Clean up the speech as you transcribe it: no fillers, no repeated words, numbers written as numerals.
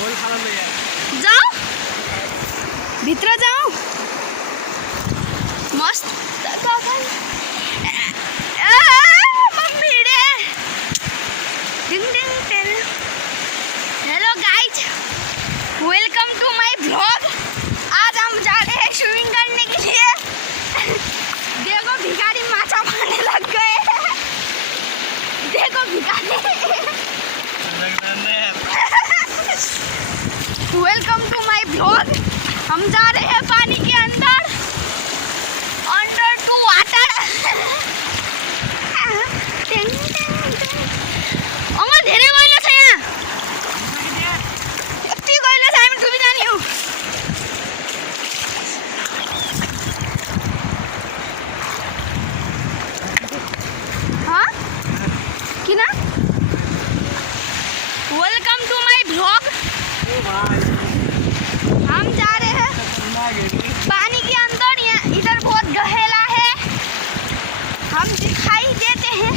जाओ भीतर जाओ मस्त मम्मी रे डिंग डिंग टेल hello guys welcome to my blog. आज हम जा रहे हैं स्विमिंग करने के लिए। देखो भिखारी माचा मारने लग गए। देखो भिखारी वेलकम टू माय ब्लॉग। हम जा रहे हैं पानी के अंदर टू वाटर। अमर धेरै गइलो छ यहाँ यति गइलो छ हामी डुबी जाने हो। हाँ किन वेलकम टू माय ब्लॉग। हम जा रहे हैं पानी के अंदर। यहाँ इधर बहुत गहरा है हम दिखाई देते हैं।